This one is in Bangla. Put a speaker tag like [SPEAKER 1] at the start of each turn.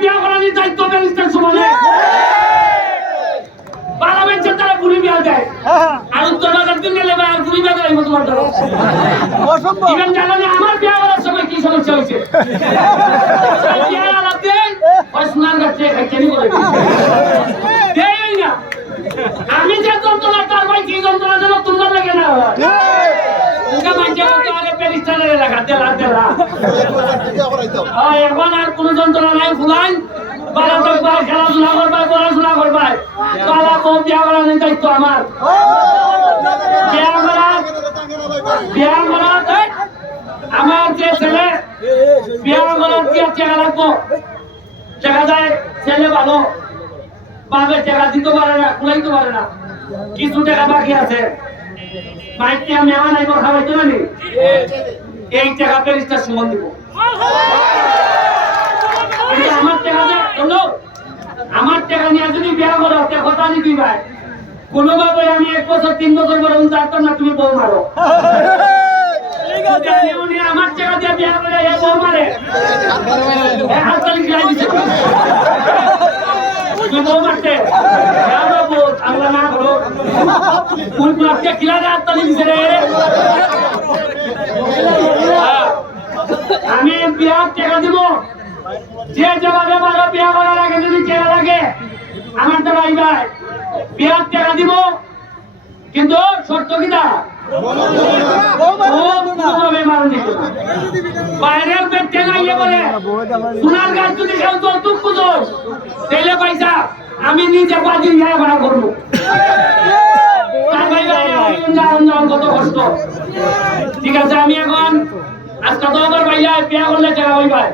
[SPEAKER 1] বিয়া করানি দায়িত্ব ব্যারিস্টার সমানে পার্লামেন্টের তারা পুরি বিয়া দেয়। আর উত্তর বাজার দিন গেলে আর পুরি বিয়া দেয় তোমার
[SPEAKER 2] অসম্ভব।
[SPEAKER 1] ইভেন জানো না আমার বিয়া করার সময় কি সমস্যা হয়েছে? বিয়া আলাদে ওই স্নান করছে খাইছেনি করে দেই না আমি যে যন্ত্রণা তার ভাই কি যন্ত্রণা যেন তোমার লাগে না হয় ওকে মানছে ওকে এখন আর কোনো যন্ত্রণা নাই ফুলাই বালা থাকবা খেলাধুলা করবা, পড়াশোনা করবা। বালা কম বিয়া করার দায়িত্ব আমার। বিয়া করা আমার যে ছেলে, বিয়া করার কি টাকা লাগবো? দেখা যায়, ছেলে ভালো। বাপের টাকা দিতে পারে না কুলাইতে পারে না। কিছু টাকা বাকি আছে। বাইকটি আমি আমার নাই খাওয়াইতে জানি এই টাকা প্যারিসটার সমান দিব। আমার টাকা হলো আমার টাকা নিয়ে যদি বিয়া করো কথা নিবি ভাই। কোনোভাবে আমি এক বছর তিন বছর পরে জানতাম না তুমি বউ মারো। আমার টাকা দিয়ে বিয়া করে বউ মারে তুমি বউ মারতে। বউ আল্লাহ না করো কোন প্লাস্টিক খিলা হাততালি দিছে রে হ্যাঁ। আমি বিয়ার টাকা দিব? যে জবাবে মারো বিয়া করার আগে যদি টাকা লাগে আমার তো ভাই ভাই বিয়ার টাকা দিব? কিন্তু শর্ত কিনা বাইরের পেটে নাইয়ে বলে সোনার গাছ যদি যৌতুক পুজো তাইলে পয়সা আমি নিজে বাজি ইয়া ভাড়া করব। কত কষ্ট। ঠিক আছে আমি এখন আজকে তো আবার ভাইয়া বিয়া করলে টাকা ভাই